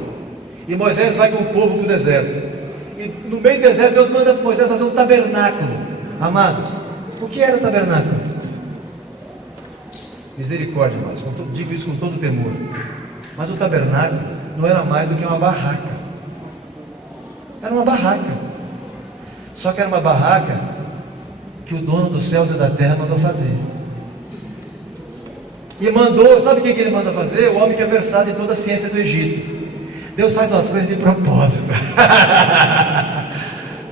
e Moisés vai com o povo para o deserto, e no meio do deserto Deus manda Moisés fazer um tabernáculo. Amados, o que era o tabernáculo? Misericórdia, irmãos, digo isso com todo temor, mas o tabernáculo não era mais do que uma barraca. Era uma barraca, só que era uma barraca que o dono dos céus e da terra mandou fazer. E mandou, sabe o que ele manda fazer? O homem que é versado em toda a ciência do Egito. Deus faz umas coisas de propósito.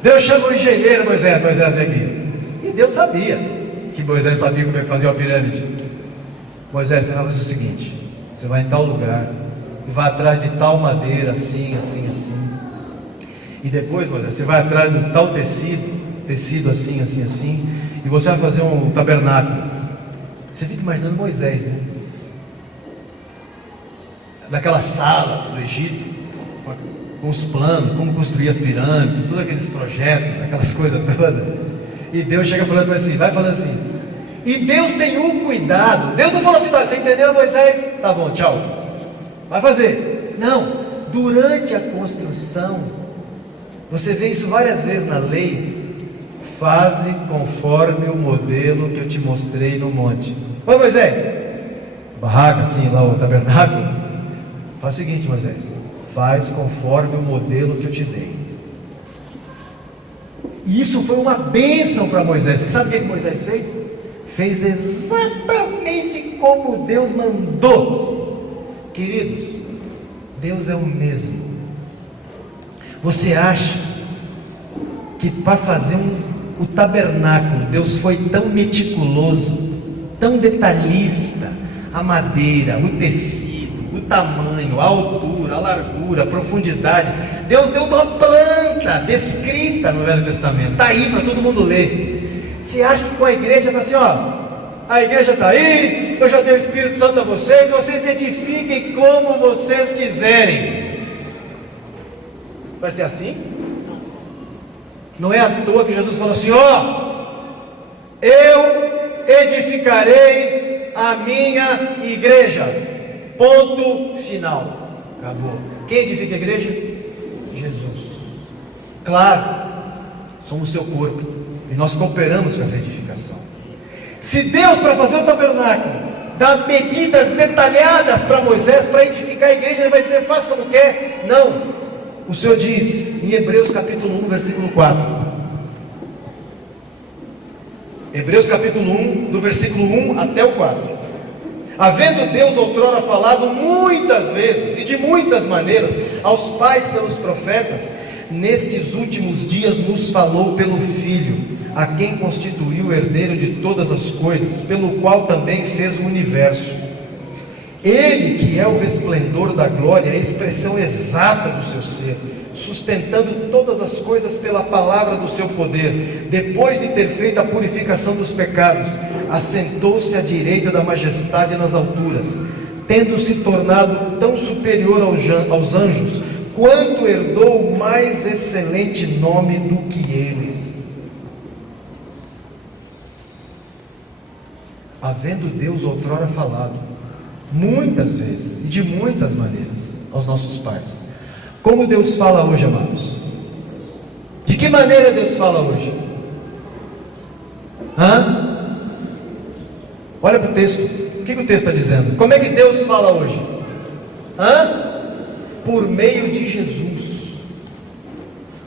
Deus chama o engenheiro Moisés vem aqui. E Deus sabia que Moisés sabia como é que fazia uma pirâmide. Moisés, você vai fazer o seguinte: você vai em tal lugar e vai atrás de tal madeira, assim. E depois, Moisés, você vai atrás de tal tecido assim, e você vai fazer um tabernáculo. Você fica imaginando Moisés, né? Daquelas salas do Egito, com os planos, como construir as pirâmides, todos aqueles projetos, aquelas coisas todas. E Deus chega falando para assim, vai falando assim. E Deus tem um cuidado. Deus não falou assim: você entendeu, Moisés? Tá bom, tchau. Vai fazer. Não. Durante a construção, você vê isso várias vezes na lei. Faze conforme o modelo que eu te mostrei no monte. Ô Moisés, barraca assim, lá o tabernáculo. Faz o seguinte, Moisés: faz conforme o modelo que eu te dei. E isso foi uma bênção para Moisés. Você sabe o que Moisés fez? Fez exatamente como Deus mandou. Queridos, Deus é o mesmo. Você acha que para fazer o tabernáculo Deus foi tão meticuloso, tão detalhista? A madeira, o tecido, o tamanho, a altura, a largura, a profundidade. Deus deu uma planta descrita no Velho Testamento. Está aí para todo mundo ler. Você acha que com a igreja é assim, a igreja está aí, eu já dei o Espírito Santo a vocês edifiquem como vocês quiserem. Vai ser assim? Não é à toa que Jesus falou assim: eu edificarei a minha igreja. Ponto final. Acabou. Quem edifica a igreja? Jesus. Claro, somos seu corpo e nós cooperamos com essa edificação. Se Deus, para fazer o tabernáculo, dá medidas detalhadas para Moisés para edificar a igreja, ele vai dizer: faz como quer? Não. O Senhor diz em Hebreus capítulo 1, versículo 4: Hebreus capítulo 1, do versículo 1 até o 4. Havendo Deus outrora falado muitas vezes e de muitas maneiras aos pais pelos profetas, nestes últimos dias nos falou pelo Filho, a quem constituiu o herdeiro de todas as coisas, pelo qual também fez o universo. Ele que é o resplendor da glória, a expressão exata do seu ser, sustentando todas as coisas pela palavra do seu poder, depois de ter feito a purificação dos pecados, assentou-se à direita da majestade nas alturas, tendo se tornado tão superior aos anjos, quanto herdou o mais excelente nome do que eles. Havendo Deus outrora falado, muitas vezes e de muitas maneiras, aos nossos pais, como Deus fala hoje, amados? De que maneira Deus fala hoje? Olha para o texto. O que o texto está dizendo? Como é que Deus fala hoje? Por meio de Jesus.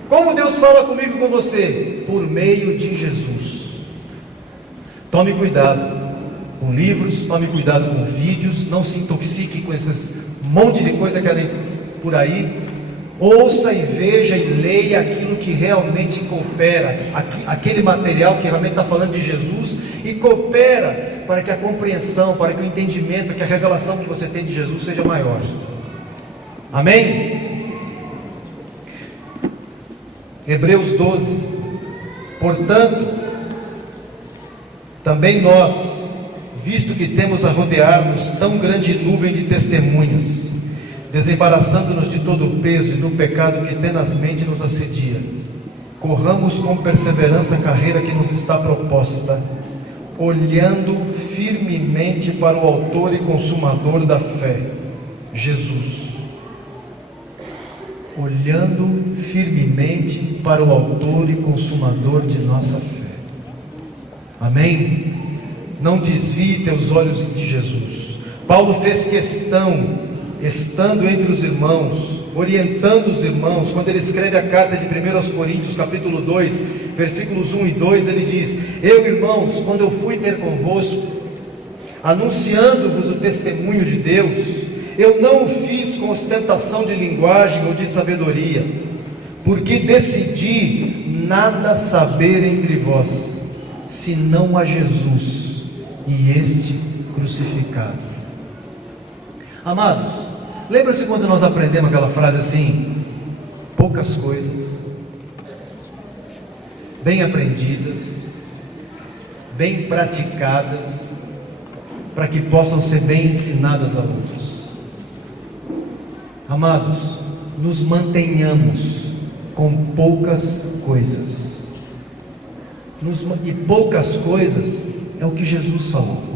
Como Deus fala comigo e com você? Por meio de Jesus. Tome cuidado com livros, tome cuidado com vídeos, não se intoxique com esses monte de coisa que andam por aí. Ouça e veja e leia aquilo que realmente coopera, aquele material que realmente está falando de Jesus, e coopera para que a compreensão, para que o entendimento, que a revelação que você tem de Jesus seja maior. Amém? Hebreus 12. Portanto, também nós, visto que temos a rodear-nos tão grande nuvem de testemunhas, desembaraçando-nos de todo o peso e do pecado que tenazmente nos assedia, corramos com perseverança a carreira que nos está proposta, olhando firmemente para o autor e consumador da fé, Jesus. Olhando firmemente para o autor e consumador de nossa fé. Amém? Não desvie teus olhos de Jesus. Paulo fez questão, estando entre os irmãos, orientando os irmãos, quando ele escreve a carta de 1 Coríntios, capítulo 2, versículos 1 e 2, ele diz: eu, irmãos, quando eu fui ter convosco, anunciando-vos o testemunho de Deus, eu não o fiz com ostentação de linguagem ou de sabedoria, porque decidi nada saber entre vós, senão a Jesus e este crucificado. Amados, lembra-se quando nós aprendemos aquela frase assim: poucas coisas, bem aprendidas, bem praticadas, para que possam ser bem ensinadas a outros. Amados, nos mantenhamos com poucas coisas, e poucas coisas é o que Jesus falou.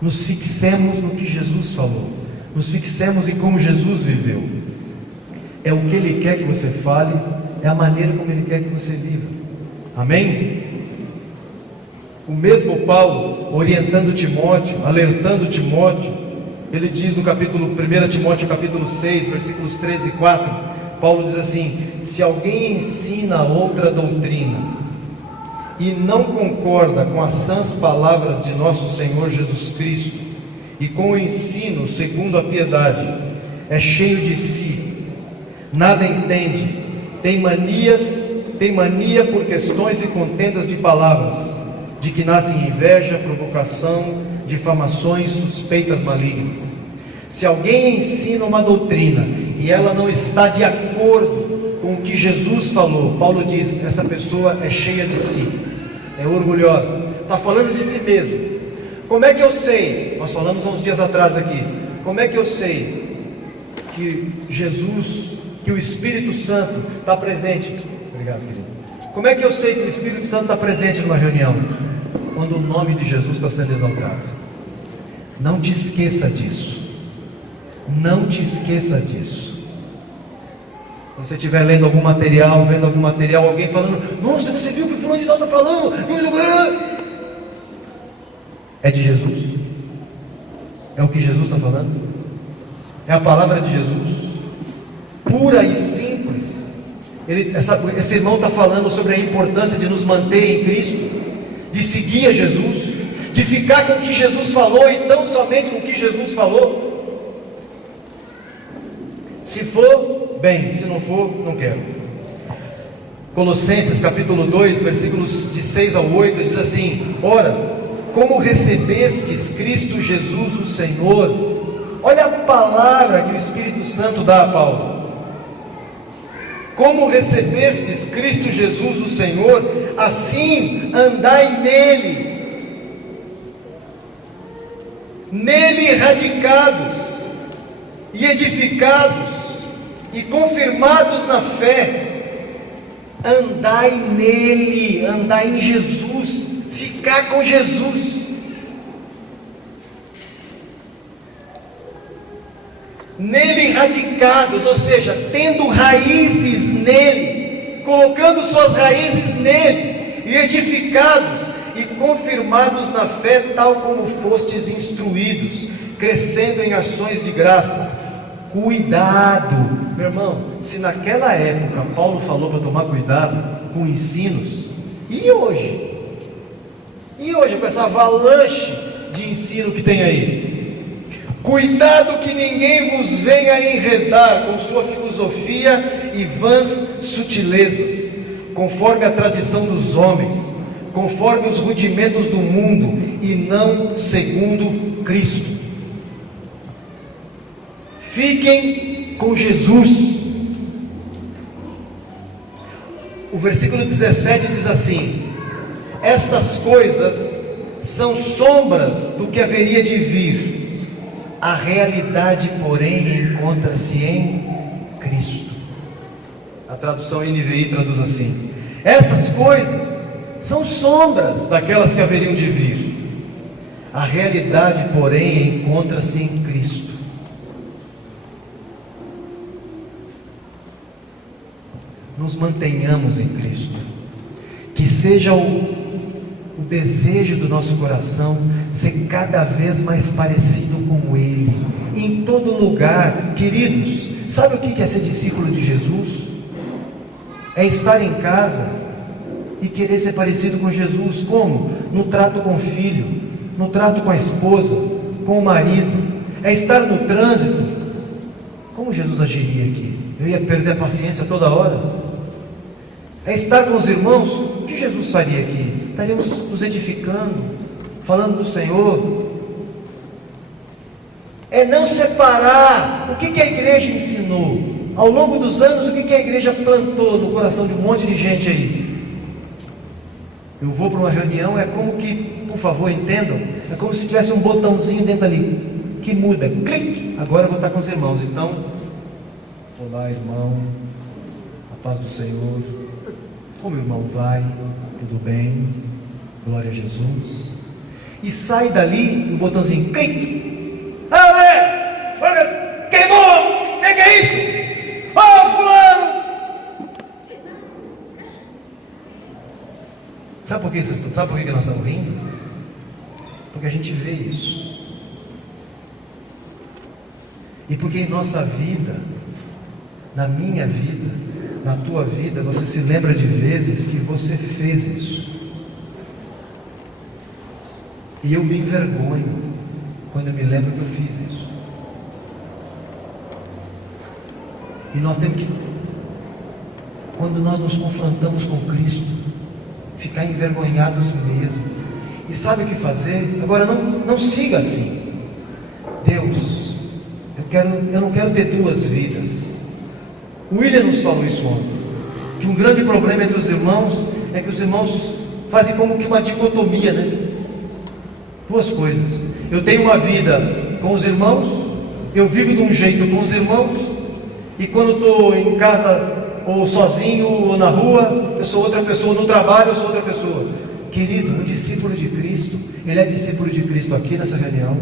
Nos fixemos no que Jesus falou, nos fixemos em como Jesus viveu. É o que Ele quer que você fale, é a maneira como Ele quer que você viva. Amém? O mesmo Paulo, orientando Timóteo, alertando Timóteo, ele diz no capítulo 1 Timóteo capítulo 6, versículos 13 e 4, Paulo diz assim: se alguém ensina outra doutrina e não concorda com as sãs palavras de nosso Senhor Jesus Cristo e com o ensino segundo a piedade, é cheio de si, nada entende, tem mania por questões e contendas de palavras, de que nascem inveja, provocação, difamações, suspeitas malignas. Se alguém ensina uma doutrina e ela não está de acordo com o que Jesus falou, Paulo diz: essa pessoa é cheia de si, é orgulhosa, está falando de si mesmo. Como é que eu sei? Nós falamos há uns dias atrás aqui. Como é que eu sei que Jesus, que o Espírito Santo está presente? Obrigado, querido. Como é que eu sei que o Espírito Santo está presente numa reunião? Quando o nome de Jesus está sendo exaltado. Não te esqueça disso. Não te esqueça disso. Quando você estiver lendo algum material, vendo algum material, alguém falando: nossa, você viu o que o fulano de tal está falando? É de Jesus? É o que Jesus está falando? É a palavra de Jesus? Pura e simples. Esse irmão está falando sobre a importância de nos manter em Cristo. de seguir a Jesus, de ficar com o que Jesus falou e não somente com o que Jesus falou? Se for, bem, se não for, não quero. Colossenses capítulo 2, versículos de 6 ao 8, diz assim: ora, como recebestes Cristo Jesus o Senhor, olha a palavra que o Espírito Santo dá a Paulo. Como recebestes Cristo Jesus o Senhor, assim andai nele radicados e edificados e confirmados na fé. Andai nele, andai em Jesus, ficar com Jesus. Nele radicados, ou seja, tendo raízes nele, colocando suas raízes nele, e edificados e confirmados na fé, tal como fostes instruídos, crescendo em ações de graças. Cuidado, meu irmão, se naquela época Paulo falou para tomar cuidado com ensinos, e hoje? E hoje com essa avalanche de ensino que tem aí? Cuidado que ninguém vos venha enredar com sua filosofia e vãs sutilezas, conforme a tradição dos homens, conforme os rudimentos do mundo, e não segundo Cristo. Fiquem com Jesus. O versículo 17 diz assim: estas coisas são sombras do que haveria de vir, a realidade, porém, encontra-se em Cristo. A tradução NVI traduz assim: estas coisas são sombras daquelas que haveriam de vir, a realidade, porém, encontra-se em Cristo. Nos mantenhamos em Cristo, que seja o desejo do nosso coração ser cada vez mais parecido com Ele, em todo lugar. Queridos, sabe o que é ser discípulo de Jesus? É estar em casa e querer ser parecido com Jesus. Como? No trato com o filho, no trato com a esposa, com o marido. É estar no trânsito. Como Jesus agiria aqui? Eu ia perder a paciência toda hora? É estar com os irmãos. O que Jesus faria aqui? Estaríamos nos edificando, falando do Senhor. É não separar. O que a igreja ensinou? Ao longo dos anos, o que a igreja plantou no coração de um monte de gente aí? Eu vou para uma reunião, é como que, por favor, entendam, é como se tivesse um botãozinho dentro ali, que muda, clique, agora eu vou estar com os irmãos. Então, olá irmão, a paz do Senhor, como o irmão vai? Tudo bem? Glória a Jesus. E sai dali, no botãozinho, clique. Queimou! O que é isso? Fulano! Sabe por que nós estamos rindo? Porque a gente vê isso. E porque em nossa vida, na minha vida, na tua vida, você se lembra de vezes que você fez isso. E eu me envergonho quando eu me lembro que eu fiz isso. E nós temos que, quando nós nos confrontamos com Cristo, ficar envergonhados mesmo. E sabe o que fazer? Agora não siga assim. Deus, eu não quero ter duas vidas. O William nos falou isso ontem, que um grande problema entre os irmãos é que os irmãos fazem como que uma dicotomia, né? Duas coisas. Eu tenho uma vida com os irmãos, eu vivo de um jeito com os irmãos, e quando estou em casa, ou sozinho, ou na rua, eu sou outra pessoa. No trabalho, eu sou outra pessoa. Querido, um discípulo de Cristo, ele é discípulo de Cristo aqui nessa reunião.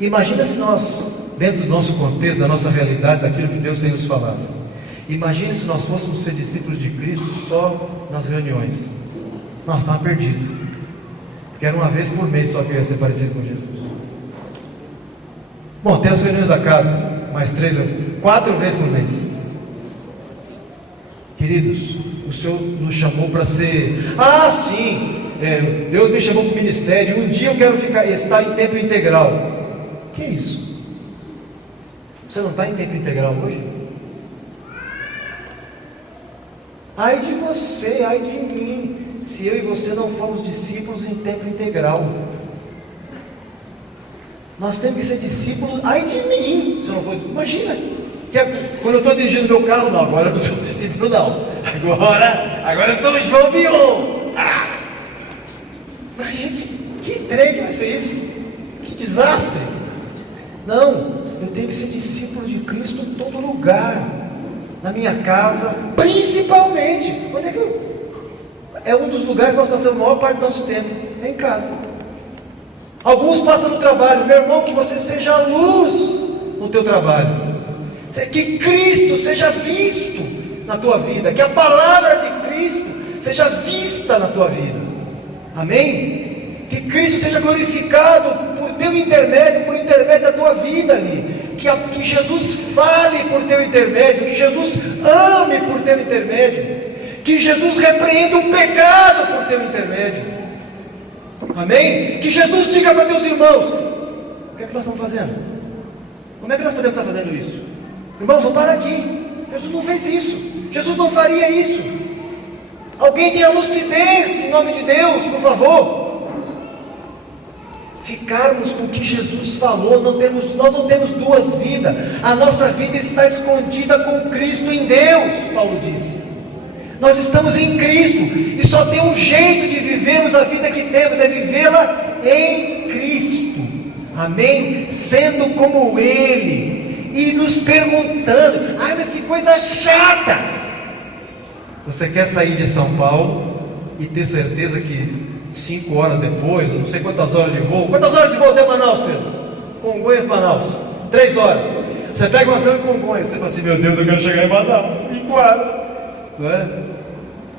Imagina se nós, dentro do nosso contexto, da nossa realidade, daquilo que Deus tem nos falado, imagine se nós fôssemos ser discípulos de Cristo só nas reuniões. Nós estávamos perdidos, porque era uma vez por mês só que eu ia ser parecido com Jesus. Bom, tem as reuniões da casa, mais 4 vezes por mês. Queridos, o Senhor nos chamou para ser, sim, Deus me chamou para o ministério, um dia eu quero estar em tempo integral. Que é isso? Você não está em tempo integral hoje? Ai de você, ai de mim, se eu e você não formos discípulos em tempo integral. Nós temos que ser discípulos, ai de mim, se eu não for. Imagina, quando eu estou dirigindo meu carro, não, agora eu não sou discípulo não, agora eu sou o João Bion. Imagina que entregue vai ser isso, que desastre. Não, eu tenho que ser discípulo de Cristo em todo lugar, na minha casa, principalmente. Onde é que é um dos lugares que nós passamos a maior parte do nosso tempo, é em casa. Alguns passam no trabalho. Meu irmão, que você seja a luz no teu trabalho, que Cristo seja visto na tua vida, que a palavra de Cristo seja vista na tua vida, amém? Que Cristo seja glorificado por teu intermédio, por intermédio da tua vida ali, que Jesus fale por teu intermédio, que Jesus ame por teu intermédio, que Jesus repreenda o pecado por teu intermédio, amém? Que Jesus diga para teus irmãos: o que é que nós estamos fazendo? Como é que nós podemos estar fazendo isso? Irmãos, vamos parar aqui. Jesus não fez isso, Jesus não faria isso. Alguém tenha lucidez em nome de Deus, por favor. Ficarmos com o que Jesus falou, nós não temos duas vidas. A nossa vida está escondida com Cristo em Deus, Paulo disse. Nós estamos em Cristo, e só tem um jeito de vivermos a vida que temos, é vivê-la em Cristo, amém? Sendo como Ele, e nos perguntando: mas que coisa chata! Você quer sair de São Paulo e ter certeza que 5 horas depois, não sei quantas horas de voo, quantas horas de voo até Manaus, Pedro? Congonhas, Manaus, 3 horas. Você pega um avião em Congonhas, você fala assim: meu Deus, eu quero chegar em Manaus em 4. Não é?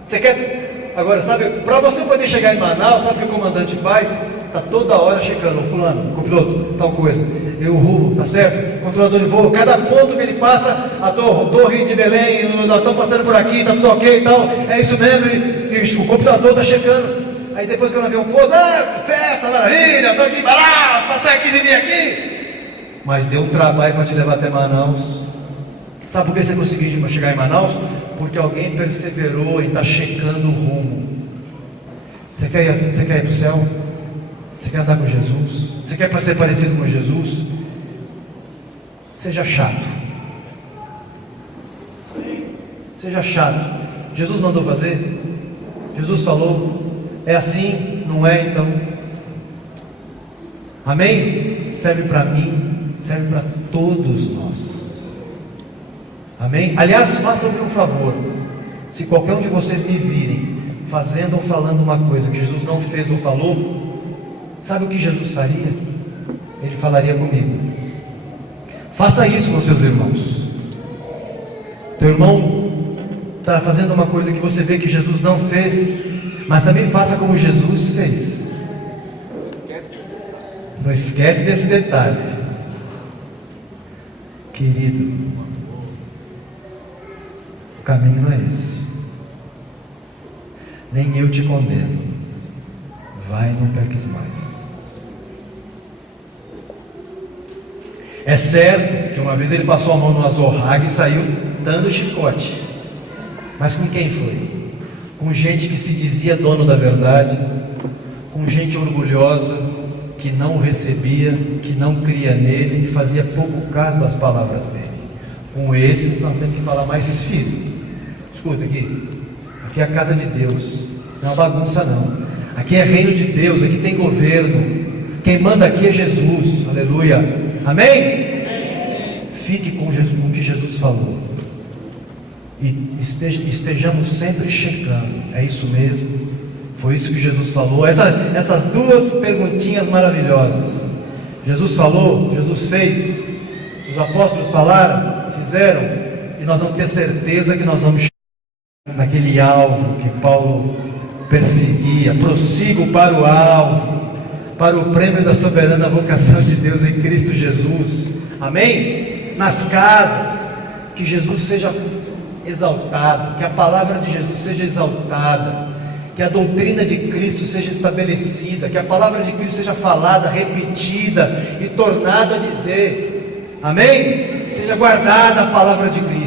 Você quer, agora, sabe, para você poder chegar em Manaus, sabe o que o comandante faz? Está toda hora checando: fulano, copiloto, tal coisa, o rumo, tá certo? Controlador de voo, cada ponto que ele passa, a torre de Belém, nós estamos passando por aqui, está tudo ok e tal, é isso mesmo, e o computador está checando. Aí depois que o avião pousa, festa, maravilha, estou aqui em Manaus, passar 15 dias aqui. Mas deu um trabalho para te levar até Manaus. Sabe por que você conseguiu chegar em Manaus? Porque alguém perseverou em estar checando o rumo. Você quer ir para o céu? Você quer andar com Jesus? Você quer ser parecido com Jesus? Seja chato. Seja chato. Jesus mandou fazer? Jesus falou: é assim? Não é? Então, amém? Serve para mim, serve para todos nós, amém? Aliás, façam-me um favor: se qualquer um de vocês me virem fazendo ou falando uma coisa que Jesus não fez ou falou, sabe o que Jesus faria? Ele falaria comigo. Faça isso com seus irmãos. Teu irmão está fazendo uma coisa que você vê que Jesus não fez, mas também faça como Jesus fez. Não esquece desse detalhe, querido. O caminho não é esse. Nem eu te condeno. Vai, não peques mais. É certo que uma vez ele passou a mão no azorrague e saiu dando chicote. Mas com quem foi? Com gente que se dizia dono da verdade, com gente orgulhosa, que não o recebia, que não cria nele e fazia pouco caso das palavras dele. Com esses nós temos que falar mais firme. Escuta aqui é a casa de Deus, não é uma bagunça não. Aqui é reino de Deus, aqui tem governo. Quem manda aqui é Jesus, aleluia, amém? Fique com Jesus, com o que Jesus falou, e estejamos sempre checando: é isso mesmo? Foi isso que Jesus falou? Essas duas perguntinhas maravilhosas. Jesus falou, Jesus fez, os apóstolos falaram, fizeram, e nós vamos ter certeza que nós vamos chegar naquele alvo que Paulo perseguia. Prossigo para o alvo, para o prêmio da soberana vocação de Deus em Cristo Jesus, amém? Nas casas, que Jesus seja exaltado, que a palavra de Jesus seja exaltada, que a doutrina de Cristo seja estabelecida, que a palavra de Cristo seja falada, repetida e tornada a dizer, amém? Seja guardada a palavra de Cristo.